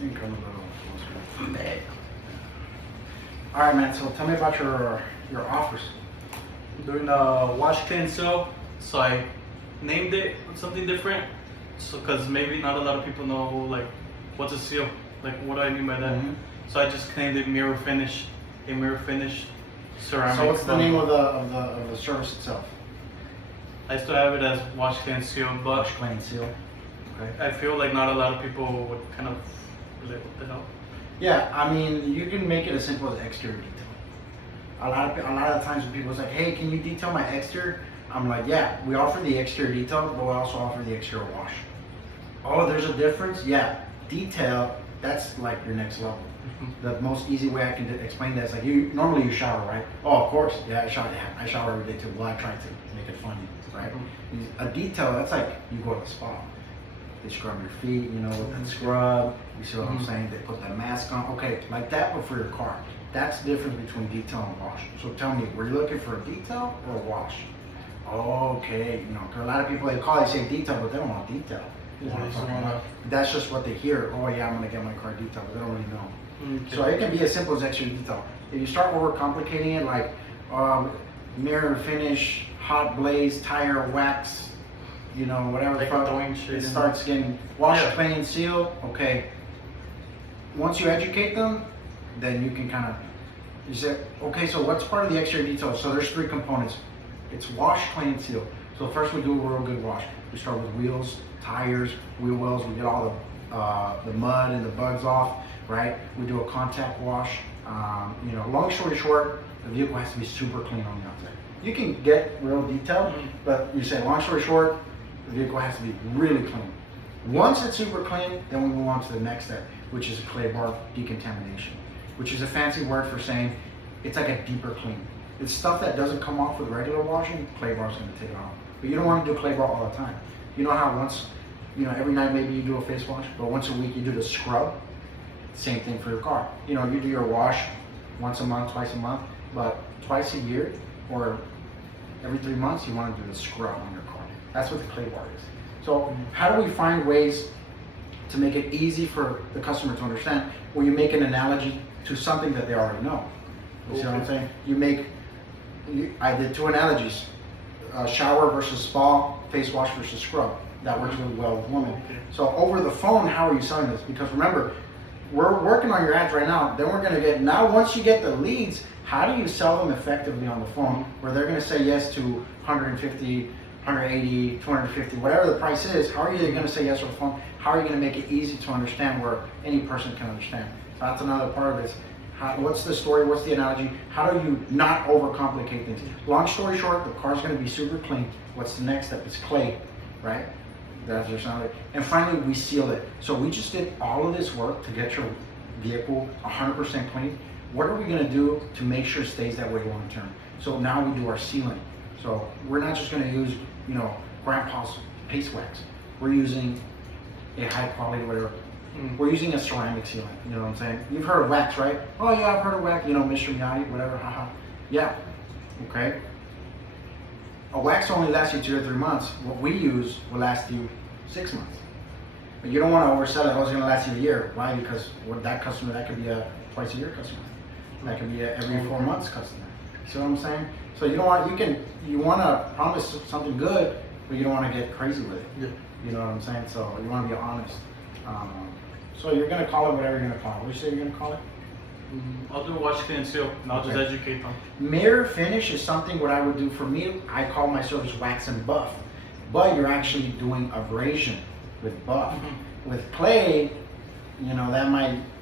You can come a little closer. There. All right, man. So tell me about your offers. During the wash clean sale, so I named it something different. So, cause maybe not a lot of people know like what's a seal, like what do I mean by that. Mm-hmm. So I just named it mirror finish, a mirror finish ceramic. So what's the name of the service itself? I still have it as wash clean seal, but Wash, clean, seal. Okay. I feel like not a lot of people would kind of relate with the hell. Yeah, I mean, you can make it as simple as exterior detail. A lot of times when people say, "Hey, can you detail my exterior?" I'm like, "Yeah, we offer the exterior detail, but we also offer the exterior wash." Oh, there's a difference? Yeah, detail. That's like your next level. The most easy way I can explain that is like normally you shower, right? Oh, of course, yeah, I shower every day too. Well, I try to make it funny, right? A detail, that's like you go to the spa. They scrub your feet, you know, with that scrub. You see what I'm saying? They put that mask on. Okay, like that, but for your car. That's the difference between detail and wash. So tell me, were you looking for a detail or a wash? Okay, you know, 'cause a lot of people, they call, they say detail, but they don't want detail. That's just what they hear. Oh yeah, I'm gonna get my car detailed, but they don't really know. Okay. So it can be as simple as exterior detail. If you start overcomplicating it, like mirror finish, hot blaze, tire wax, you know, whatever like the fuck, throwing shit it in. starts getting wash, Yeah. clean, seal. Okay. Once you educate them, then you can kind of, you say, okay, so what's part of the exterior detail? So there's 3 components. It's wash, clean, seal. So first we do a real good wash. We start with wheels, tires, wheel wells. We get all the mud and the bugs off, right? We do a contact wash. You know, long story short, the vehicle has to be super clean on the outside. You can get real detail, but you say, long story short, the vehicle has to be really clean. Once it's super clean, then we move on to the next step, which is a clay bar decontamination, which is a fancy word for saying it's like a deeper clean. It's stuff that doesn't come off with regular washing, clay bar is going to take it off. But you don't want to do clay bar all the time. You know how once, you know, every night maybe you do a face wash, but once a week you do the scrub. Same thing for your car. You know, you do your wash once a month, twice a month, but twice a year or every 3 months you want to do the scrub on your car. That's what the clay bar is. So how do we find ways to make it easy for the customer to understand, where you make an analogy to something that they already know? You see what I'm saying? I did 2 analogies. Shower versus spa, face wash versus scrub. That works really well with women. Okay. So over the phone, how are you selling this? Because remember, we're working on your ads right now. Then we're gonna get, now once you get the leads, how do you sell them effectively on the phone where they're gonna say yes to 150, 180, 250, whatever the price is? How are you gonna say yes on the phone? How are you gonna make it easy to understand where any person can understand? So that's another part of it. What's the story? What's the analogy? How do you not overcomplicate things? Long story short, the car's going to be super clean. What's the next step? It's clay, right? That's your sound. And finally, we seal it. So we just did all of this work to get your vehicle 100% clean. What are we going to do to make sure it stays that way long term? So now we do our sealing. So we're not just going to use, you know, grandpa's paste wax. We're using a high quality, whatever. We're using a ceramic sealant, you know what I'm saying? You've heard of wax, right? Oh yeah, I've heard of wax, you know, Mr. Miyagi, whatever, haha. Yeah, okay. A wax only lasts you 2 or 3 months. What we use will last you 6 months. But you don't want to oversell it, oh, it's going to last you a year. Why? Because that customer, that could be a twice a year customer. That could be a every 4 months customer. See what I'm saying? So you don't want, you want to promise something good, but you don't want to get crazy with it. Yeah. You know what I'm saying? So you want to be honest. So you're going to call it whatever you're going to call it. What do you say you're going to call it? I'll do a wash, clean, seal, and I'll just educate them. Mirror finish is something what I would do for me. I call my service wax and buff. But you're actually doing abrasion with buff. With clay, you know,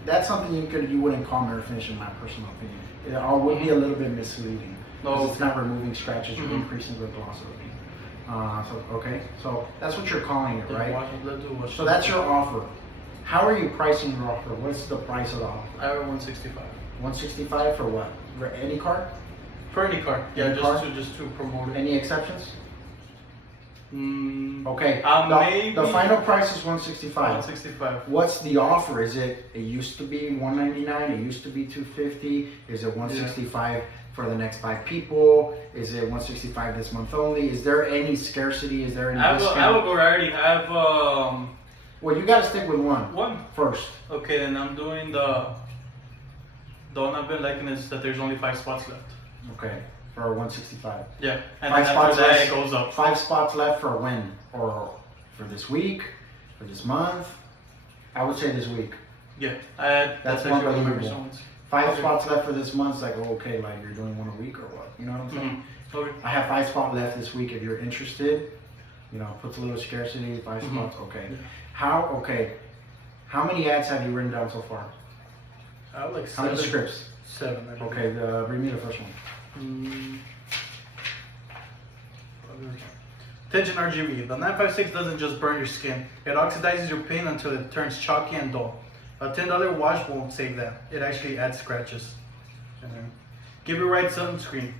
that's something you wouldn't call mirror finish in my personal opinion. It would be a little bit misleading. No. It's not removing scratches, you're increasing the gloss of the paint. So that's what you're calling it, right? So that's your offer. How are you pricing your offer? What's the price of the offer? I have 165. 165 for what? For any car? For any car. Yeah, Any car? just to promote it. Any exceptions? Okay. Maybe The final price is 165. 165. What's the offer? Is it used to be 199? It used to be 250? Is it 165 for the next 5 people? Is it 165 this month only? Is there any scarcity? Is there any discount? I have a variety. I have Well, you gotta stick with one. One. First. Okay, and I'm doing the one I've been liking is that there's only 5 spots left. Okay. For 165. Yeah, and 5 then spots after that left. it goes up. 5 spots left for when? Or for this week? For this month? I would say this week. Yeah, That's actually one what my believable. son wants. 5 Okay. spots left for this month. It's like, oh, okay, like you're doing one a week or what? You know what I'm saying? Mhm. Okay. I have 5 spots left this week. If you're interested, you know, puts a little scarcity. 5 Mhm. spots. Okay. Yeah. Okay. How many ads have you written down so far? I have like How many 7. scripts? 7. I believe. Okay. Read me the first one. Mm. Attention RGB. The 956 doesn't just burn your skin. It oxidizes your paint until it turns chalky and dull. A $10 wash won't save that. It actually adds scratches. And then, give your right sunscreen.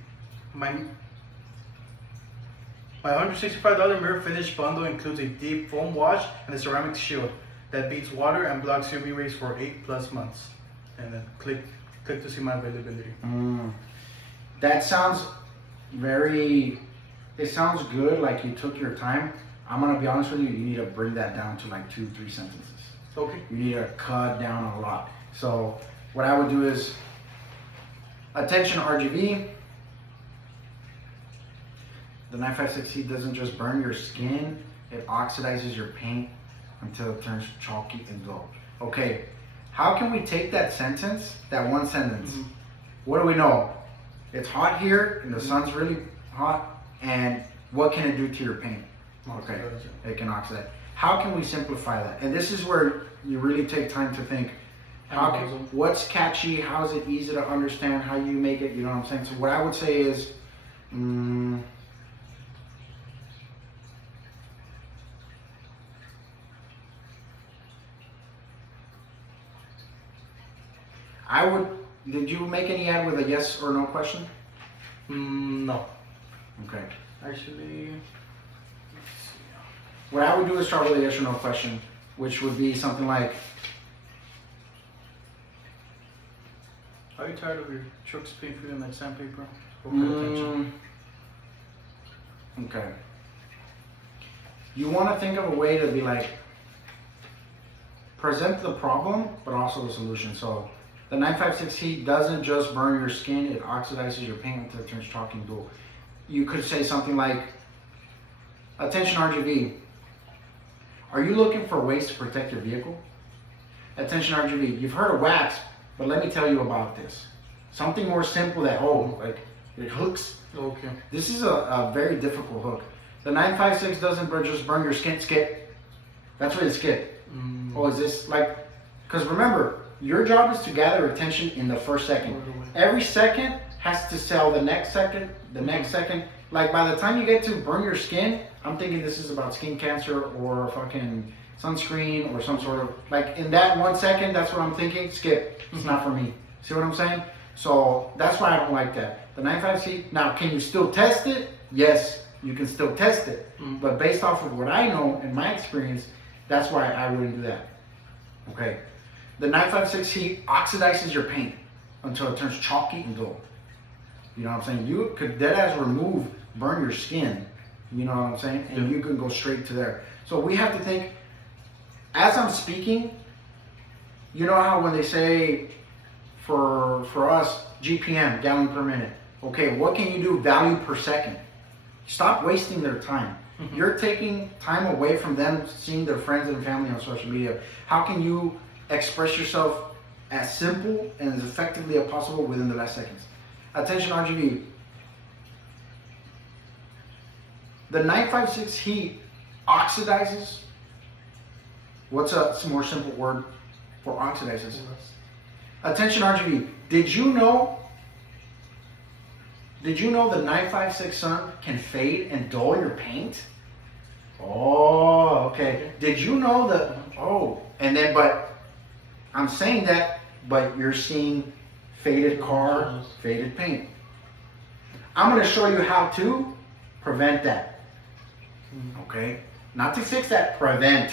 My $165 mirror finish bundle includes a deep foam wash and a ceramic shield that beats water and blocks UV rays for 8+ months. And then click to see my availability. That sounds very. It sounds good. Like you took your time. I'm gonna be honest with you. You need to bring that down to like 2-3 sentences. Okay. You need to cut down a lot. So what I would do is, attention RGB. The 956 heat doesn't just burn your skin. It oxidizes your paint until it turns chalky and dull. Okay. How can we take that sentence, that one sentence? Mhm. What do we know? It's hot here and the sun's really hot. And what can it do to your paint? Okay, it can oxidize. How can we simplify that? And this is where you really take time to think. What's catchy? How is it easy to understand? How you make it? You know what I'm saying? So what I would say is, Did you make any ad with a yes or no question? No. Okay. Actually, What I would do is start with a yes or no question, which would be something like, are you tired of your trucks being feeling like sandpaper? Attention. Okay. You want to think of a way to be like, present the problem, but also the solution. So the 956 heat doesn't just burn your skin, it oxidizes your paint until it turns chalky and dull. You could say something like, attention RGB, are you looking for ways to protect your vehicle? Attention RGB, you've heard of wax, but let me tell you about this. Something more simple that, like it hooks. Okay. This is a very difficult hook. The 956 doesn't just burn your skin, skip. That's what it skip. Oh, is this like, because remember, your job is to gather attention in the first second. Every second has to sell the next second, the next second. Like by the time you get to burn your skin, I'm thinking this is about skin cancer or fucking sunscreen or some sort of, like in that 1 second, that's what I'm thinking, skip. It's not for me. See what I'm saying? So that's why I don't like that. The 956, now can you still test it? Yes, you can still test it. But based off of what I know and my experience, that's why I wouldn't do that. Okay. The 956 heat oxidizes your paint until it turns chalky and dull. You know what I'm saying? You could deadass burn your skin. You know what I'm saying? And you can go straight to there. So we have to think, as I'm speaking, you know how when they say for us, GPM, gallon per minute. Okay, what can you do value per second? Stop wasting their time. You're taking time away from them seeing their friends and family on social media. How can you express yourself as simple and as effectively as possible within the last seconds? Attention RGB. The 956 heat oxidizes. What's a more simple word for oxidizes? Attention RGB. Did you know the 956 sun can fade and dull your paint? Oh, okay. Did you know that? Oh, and then, but I'm saying that, but you're seeing faded car, faded paint. I'm going to show you how to prevent that. Okay? Not to fix that, prevent.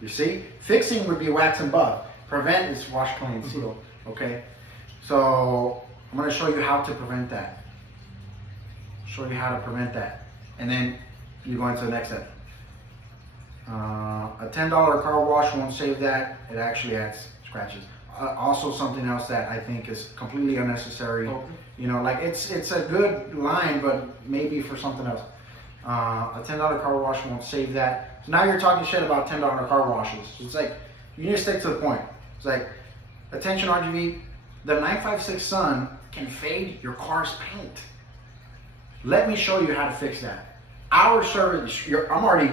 You see? Fixing would be wax and buff. Prevent is wash, clean, seal. Okay? So I'm going to show you how to prevent that. Show you how to prevent that. And then you go into the next step. A $10 car wash won't save that. It actually adds scratches. Also, something else that I think is completely unnecessary. Okay. You know, like it's a good line, but maybe for something else. A $10 car wash won't save that. So now you're talking shit about $10 car washes. It's like you need to stick to the point. It's like, attention RGB, the 956 Sun can fade your car's paint. Let me show you how to fix that. Our service, I'm already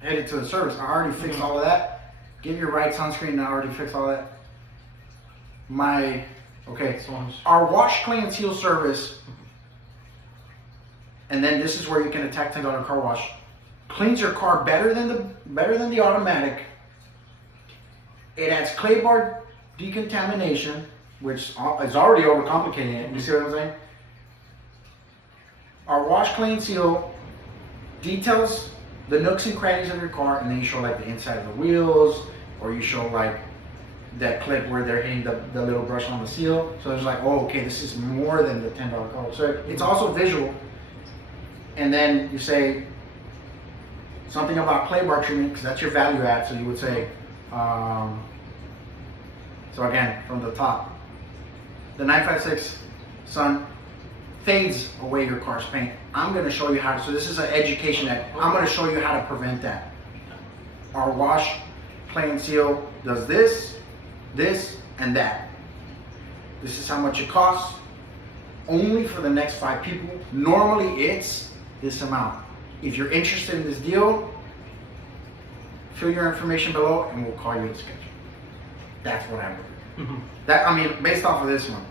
headed to the service. I already fixed all of that. Give your right sunscreen, and I already fixed all that. Our wash, clean, seal service, and then this is where you can attack $10 car wash. Cleans your car better than the automatic. It adds clay bar decontamination, which is already overcomplicating it. You see what I'm saying? Our wash, clean, seal details the nooks and crannies of your car, and then you show like the inside of the wheels, or you show like that clip where they're hitting the little brush on the seal. So it's like, oh, okay, this is more than the $10 car. So it's also visual. And then you say something about clay bar treatment, because that's your value add. So you would say, so again, from the top, the 956 Sun fades away your car's paint. I'm going to show you how to, so this is an education that I'm going to show you how to prevent that. Our wash, clean, seal does this, and that. This is how much it costs. Only for the next 5 people. Normally it's this amount. If you're interested in this deal, fill your information below and we'll call you to schedule. That's what I would do. That, I mean, based off of this one.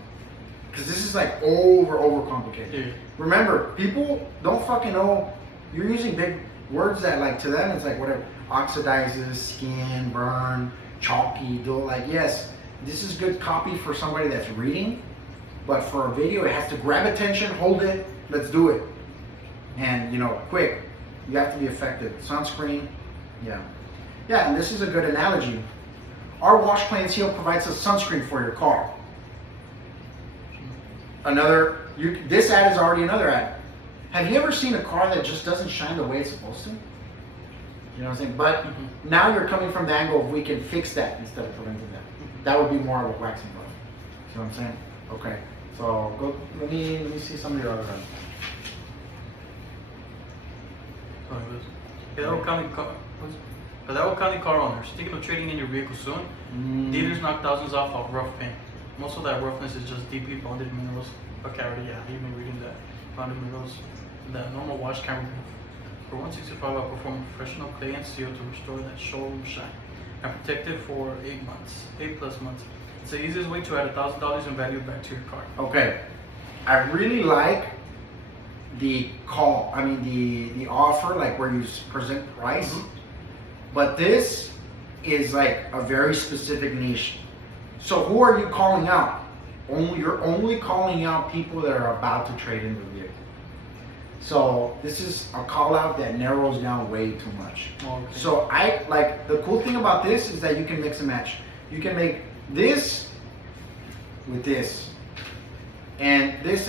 Because this is like over complicated. Yeah. Remember, people don't fucking know. You're using big words that, like, to them it's like whatever. Oxidizes, skin, burn, chalky, dull. Like, yes, this is good copy for somebody that's reading, but for a video it has to grab attention, hold it, let's do it. And, you know, quick. You have to be effective. Sunscreen, yeah, and this is a good analogy. Our wash, clean, seal provides a sunscreen for your car. This ad is already another ad. Have you ever seen a car that just doesn't shine the way it's supposed to? You know what I'm saying? But now you're coming from the angle of we can fix that instead of preventing that. That would be more of a waxing brush. See what I'm saying? Okay. So let me see some of your other ones. Hidalgo County car owners, thinking of trading in your vehicle soon? Dealers knock thousands off of rough paint. Most of that roughness is just deeply bonded minerals. Okay, already, yeah, you've been reading that. Bonded minerals that normal wash can remove. For $165, I'll perform professional clay and seal to restore that showroom shine and protect it for 8 plus months. It's the easiest way to add $1,000 in value back to your car. Okay, I really like the the offer, like where you present price, but this is like a very specific niche. So who are you calling out? You're only calling out people that are about to trade in their vehicle. So this is a call out that narrows down way too much. Okay. So I like, the cool thing about this is that you can mix and match. You can make this with this, and this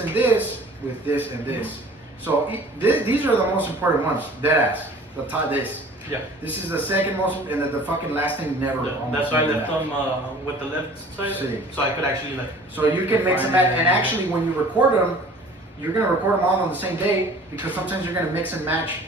with this and this. So these are the most important ones. Deadass. The top this. Yeah. This is the second most, and the fucking last thing never. Yeah, that's why I left them with the left side, so I could actually like. So you can mix them and actually when you record them, you're gonna record them all on the same day, because sometimes you're gonna mix and match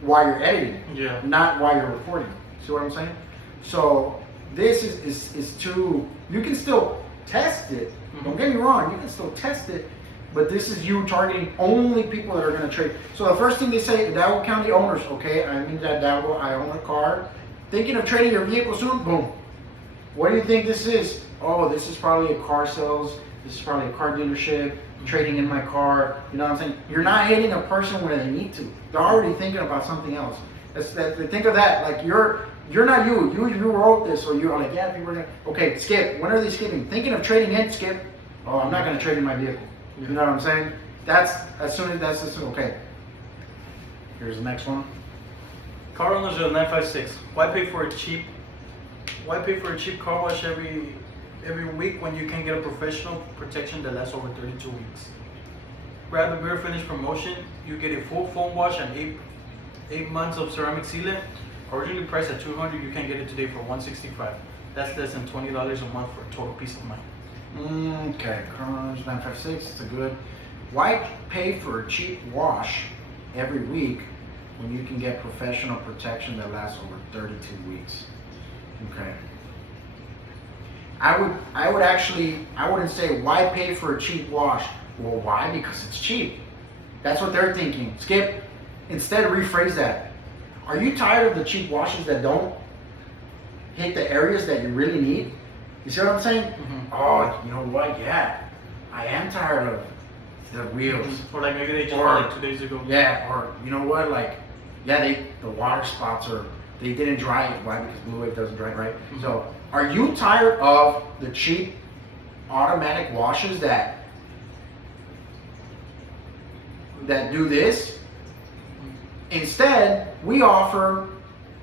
while you're editing, not while you're recording. See what I'm saying? So this is too. You can still test it. Don't get me wrong. You can still test it. But this is you targeting only people that are going to trade. So the first thing they say, Hidalgo County owners, okay, I'm in Hidalgo, I own a car. Thinking of trading your vehicle soon? Boom. What do you think this is? Oh, this is probably a car sales. This is probably a car dealership, trading in my car. You know what I'm saying? You're not hitting a person where they need to. They're already thinking about something else. Think of that, like you're not you. You wrote this, or you're like, yeah, people are going to, okay, skip. When are they skipping? Thinking of trading in, skip. Oh, I'm not going to trade in my vehicle. You know what I'm saying? That's okay. Here's the next one. Car owners of 956. Why pay for a cheap car wash every week when you can get a professional protection that lasts over 32 weeks? Grab a mirror finish promotion. You get a full foam wash and 8 months of ceramic sealant, Originally priced at $200, you can get it today for $165. That's less than $20 a month for a total peace of mind. Okay, Cronus 956, it's a good. Why pay for a cheap wash every week when you can get professional protection that lasts over 32 weeks? Okay. I wouldn't say why pay for a cheap wash. Well, why? Because it's cheap. That's what they're thinking. Skip, instead rephrase that. Are you tired of the cheap washes that don't hit the areas that you really need? You see what I'm saying? Mm-hmm. Oh, you know what? Yeah, I am tired of the wheels. Or like maybe they just Or- bought it 2 days ago. Yeah, or you know what? Like, yeah, the water spots they didn't dry it. Why? Because Blue Wave doesn't dry it, right? Mm-hmm. So, are you tired of the cheap automatic washes that do this? Instead, we offer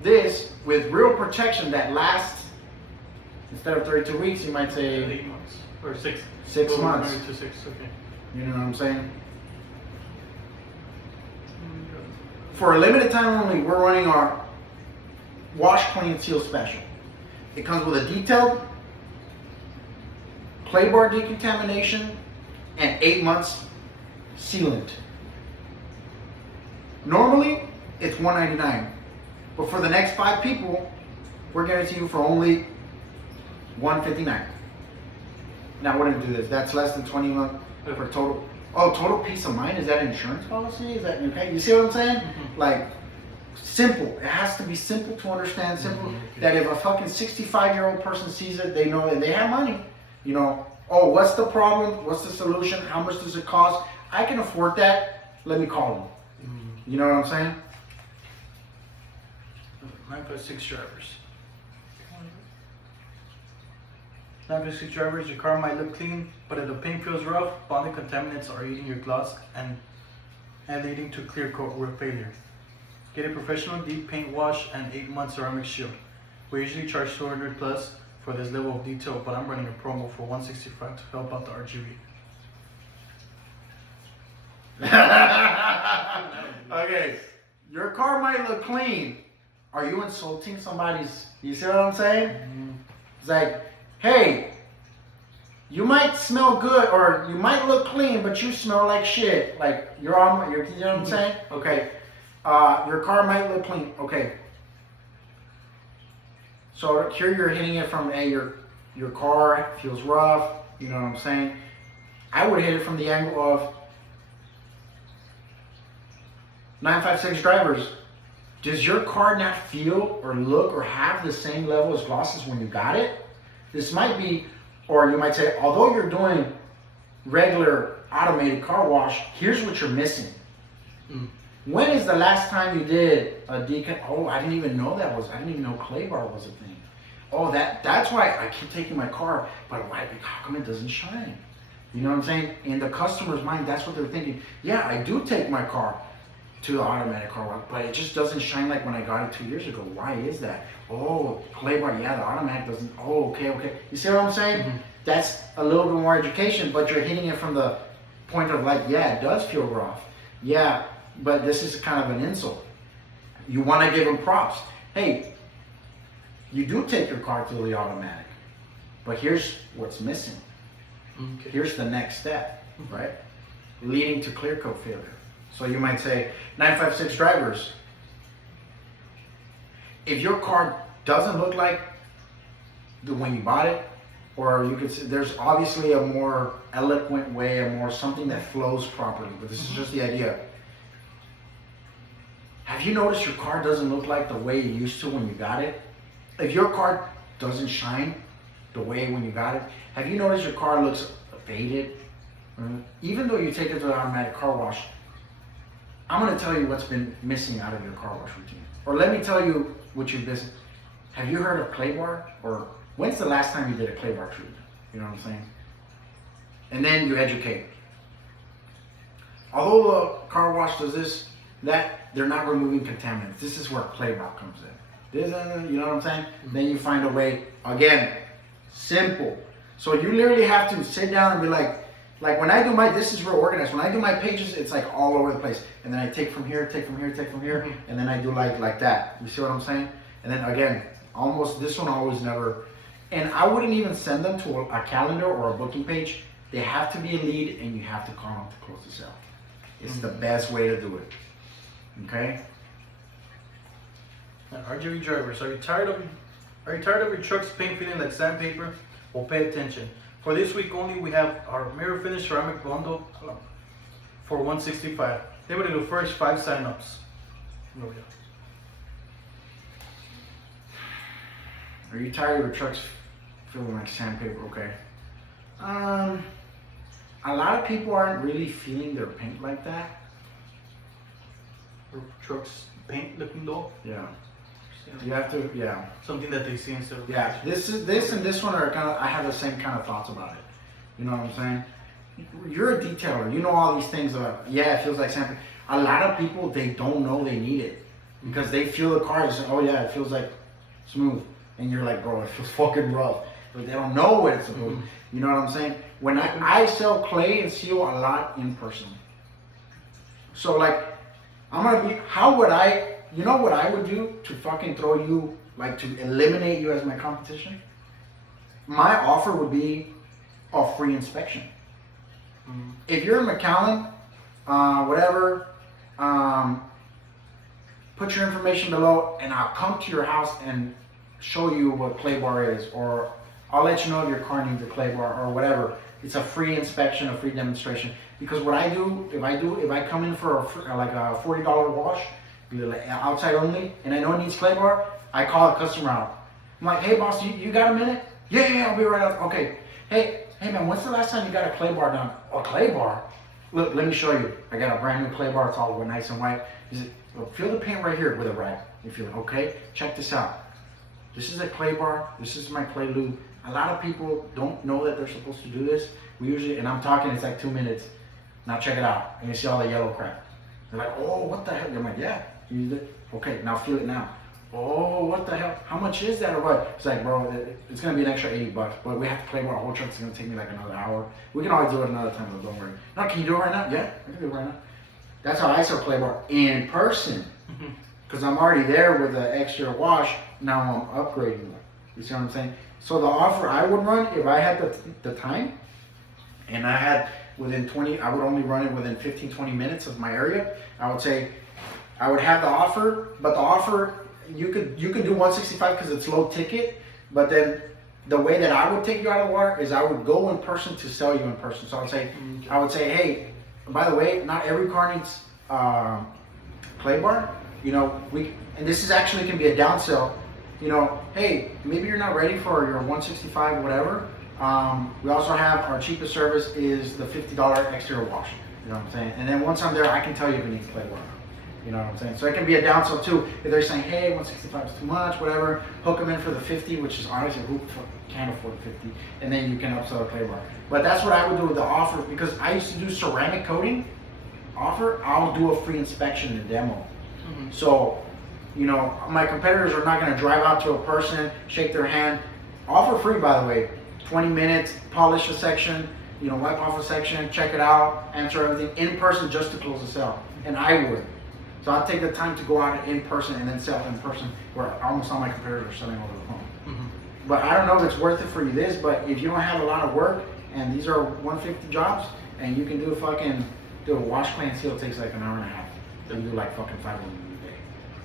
this with real protection that lasts, instead of 32 weeks, you might say 8 months. Or 6. 6 Oh, months. 9 to 6, okay. You know what I'm saying? For a limited time only, we're running our wash, clean, seal special. It comes with a detailed clay bar decontamination and 8 months sealant. Normally, it's $199, but for the next 5 people, we're guaranteeing you for only $159. Now, we're gonna do this. That's less than 20 months for total. Oh, total peace of mind. Is that an insurance policy? Is that okay? You see what I'm saying? Mm-hmm. Like, simple. It has to be simple to understand. Simple. Mm-hmm. That if a fucking 65-year-old person sees it, they know that they have money. You know, oh, what's the problem? What's the solution? How much does it cost? I can afford that. Let me call them. You know what I'm saying? 956 drivers. 956 drivers, your car might look clean, but if the paint feels rough, bonded contaminants are eating your gloss and leading to clear coat or failure. Get a professional deep paint wash and 8 month ceramic shield. We usually charge $200 plus for this level of detail, but I'm running a promo for $165 to help out the RGB. Okay, your car might look clean. Are you insulting somebody's? You see what I'm saying? It's like, hey, you might smell good or you might look clean, but you smell like shit. Like you know what I'm saying? Okay, your car might look clean. Okay, so here you're hitting it from your car feels rough. You know what I'm saying? I would hit it from the angle of 956 drivers. Does your car not feel or look or have the same level as glosses when you got it? This might be, or you might say, although you're doing regular automated car wash, here's what you're missing. When is the last time you did a decon? Oh, I didn't even know I didn't even know clay bar was a thing. Oh, that's why I keep taking my car, but why? How come it doesn't shine? You know what I'm saying? In the customer's mind, that's what they're thinking. Yeah, I do take my car to the automatic car wash, but it just doesn't shine like when I got it 2 years ago. Why is that? Oh, clay bar, yeah, the automatic doesn't. Oh, okay. You see what I'm saying? Mm-hmm. That's a little bit more education, but you're hitting it from the point of like, yeah, it does feel rough. Yeah, but this is kind of an insult. You want to give them props. Hey, you do take your car to the automatic, but here's what's missing. Okay. Here's the next step, right? Leading to clear coat failure. So you might say, 956 drivers, if your car doesn't look like the when you bought it, or you could say, there's obviously a more eloquent way, something that flows properly, but this is just the idea. Have you noticed your car doesn't look like the way it used to when you got it? If your car doesn't shine the way when you got it, have you noticed your car looks faded? Even though you take it to the automatic car wash, I'm going to tell you what's been missing out of your car wash routine. Or let me tell you what you've missing. Have you heard of clay bar? Or when's the last time you did a clay bar treatment? You know what I'm saying? And then you educate. Although the car wash does this, that, they're not removing contaminants. This is where clay bar comes in. This, you know what I'm saying? Then you find a way, again, simple. So you literally have to sit down and be like, Like when I do this is real organized. When I do my pages, it's like all over the place. And then I take from here, take from here, take from here, and then I do like that. You see what I'm saying? And then again, this one always never. And I wouldn't even send them to a calendar or a booking page. They have to be a lead, and you have to call them to close the sale. It's the best way to do it. Okay. Now, RGV drivers, are you tired of your truck's paint feeling like sandpaper? Well, pay attention. For this week only, we have our mirror finish ceramic bundle for $165. Limited to first 5 signups. Here we go. Are you tired of your trucks feeling like sandpaper? Okay. A lot of people aren't really feeling their paint like that. Your truck's paint looking dull? Yeah. You have to, yeah. Something that they see instead of. Yeah, this and this one are kind of, I have the same kind of thoughts about it. You know what I'm saying? You're a detailer. You know all these things about, yeah, it feels like sandpaper. A lot of people, they don't know they need it because they feel the car and say, oh yeah, it feels like smooth. And you're like, bro, it feels fucking rough. But they don't know what it's supposed to. You know what I'm saying? When I sell clay and seal a lot in person. So like, you know what I would do to fucking throw you, like to eliminate you as my competition? My offer would be a free inspection. If you're in McAllen, whatever, put your information below and I'll come to your house and show you what clay bar is, or I'll let you know if your car needs a clay bar or whatever. It's a free inspection, a free demonstration. Because what I do, if I come in for like a $40 wash, outside only, and I know it needs clay bar, I call a customer out. I'm like, hey boss, you got a minute? Yeah, I'll be right out. Okay. Hey man, when's the last time you got a clay bar done? A clay bar? Look, let me show you. I got a brand new clay bar. It's all nice and white. Feel the paint right here with a rag. You feel it? Okay? Check this out. This is a clay bar. This is my clay lube. A lot of people don't know that they're supposed to do this. We usually, and I'm talking, it's like 2 minutes. Now check it out. And you see all the yellow crap. They're like, oh, what the hell? I'm like, yeah. Okay, now feel it now. Oh, what the hell? How much is that or what? It's like, bro, it's going to be an extra $80, but we have to clay bar a whole truck. It's going to take me like another hour. We can always do it another time, though, don't worry. No, can you do it right now? Yeah, I can do it right now. That's how I sell clay bar in person. Because I'm already there with the extra wash. Now I'm upgrading them. You see what I'm saying? So the offer I would run, if I had the time, and I had I would only run it within 15, 20 minutes of my area. I would say, I would have the offer, but the offer, you could do 165 because it's low ticket, but then the way that I would take you out of the water is I would go in person to sell you in person. So I would say, hey, by the way, not every car needs clay bar. You know, and this is actually can be a down sell. You know, hey, maybe you're not ready for your 165, whatever. We also have our cheapest service is the $50 exterior wash. You know what I'm saying? And then once I'm there, I can tell you if it needs clay bar. You know what I'm saying? So it can be a down sell too. If they're saying, hey, 165 is too much, whatever, hook them in for the 50, which is honestly, who can't afford 50? And then you can upsell a clay bar. But that's what I would do with the offer, because I used to do ceramic coating offer. I'll do a free inspection and demo. So, you know, my competitors are not going to drive out to a person, shake their hand. Offer free, by the way. 20 minutes, polish a section, you know, wipe off a section, check it out, answer everything in person just to close the sale. And I would. So I'll take the time to go out in person and then sell in person, where almost all my competitors are selling over the phone. But I don't know if it's worth it for you but if you don't have a lot of work and these are 150 jobs and you can do a wash, clean, seal, it takes like an hour and a half. Then do like fucking 5 of them a day.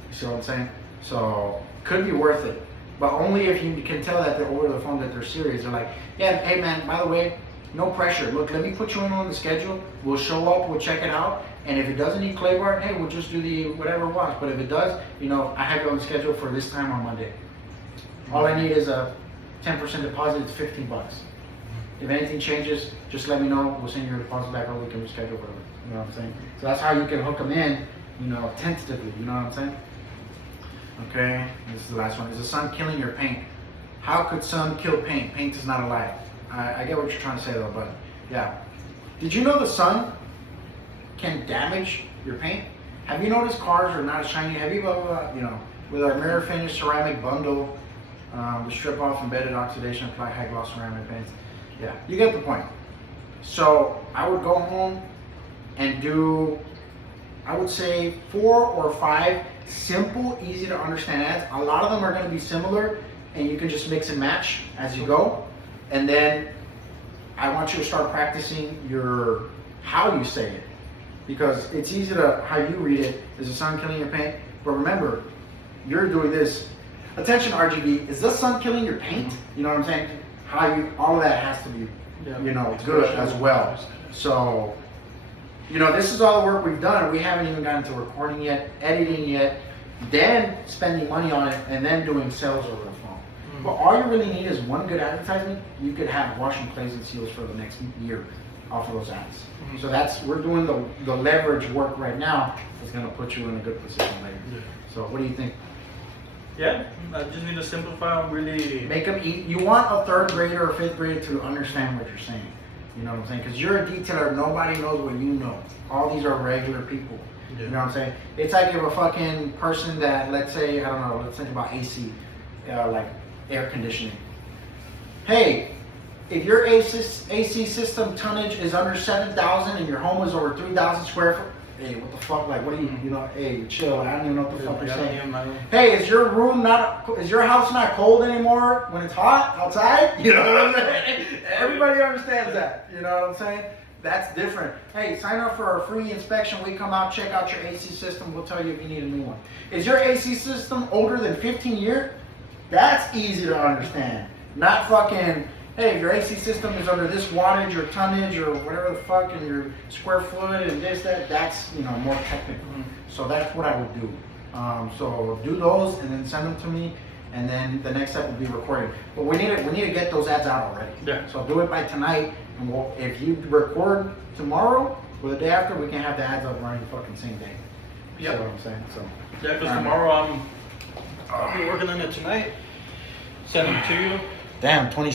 You see what I'm saying? So could be worth it. But only if you can tell that they're over the phone that they're serious. They're like, yeah, hey man, by the way, no pressure. Look, let me put you in on the schedule. We'll show up, we'll check it out. And if it doesn't need clay bar, hey, we'll just do the whatever wash. But if it does, you know, I have you on the schedule for this time on Monday. All I need is a 10% deposit, it's $15. If anything changes, just let me know. We'll send your deposit back or we can reschedule whatever. You know what I'm saying? So that's how you can hook them in, you know, tentatively. You know what I'm saying? Okay, this is the last one. Is the sun killing your paint? How could sun kill paint? Paint is not alive. I get what you're trying to say though, but yeah. Did you know the sun can damage your paint? Have you noticed cars are not as shiny? Have you ever, you know, with our mirror finish ceramic bundle, we strip off embedded oxidation, apply high gloss ceramic paints. Yeah, you get the point. So I would go home and do, I would say 4 or 5 simple, easy to understand ads. A lot of them are going to be similar, and you can just mix and match as you go. And then I want you to start practicing your how you say it, because it's easy to how you read it. Is the sun killing your paint? But remember, you're doing this. Attention RGB, is the sun killing your paint? You know what I'm saying? How you, all of that has to be, you know, good as well. So, you know, this is all the work we've done. We haven't even gotten to recording yet, editing yet, then spending money on it, and then doing sales over the phone. But all you really need is one good advertisement. You could have washing clays and seals for the next year off of those ads. So that's, we're doing the leverage work right now. That's going to put you in a good position later. So what do you think? Yeah, I just need to simplify and really Make them eat. You want a 3rd grader or 5th grader to understand what you're saying. You know what I'm saying? Because you're a detailer, nobody knows what you know. All these are regular people. You know what I'm saying? It's like if a fucking person that, let's say, I don't know, let's think about AC, like air conditioning. Hey, if your AC system tonnage is under 7,000 and your home is over 3,000 square foot, hey, what the fuck? Like, what do you know? Hey, chill. I don't even know what the fuck you're saying. Hey, is your house not cold anymore when it's hot outside? You know what I'm saying? Everybody understands that. You know what I'm saying? That's different. Hey, sign up for a free inspection. We come out, check out your AC system. We'll tell you if you need a new one. Is your AC system older than 15 years? That's easy to understand. Not fucking, hey, if your AC system is under this wattage or tonnage or whatever the fuck, and your square foot and this, that's, you know, more technical. So that's what I would do. So do those and then send them to me, and then the next step will be recording. But we need to get those ads out already. Yeah. So do it by tonight, and if you record tomorrow or the day after, we can have the ads up running the fucking same day. Yeah. You know what I'm saying? So. Yeah, because tomorrow I'll be working on it tonight. Send them to you. Damn, 20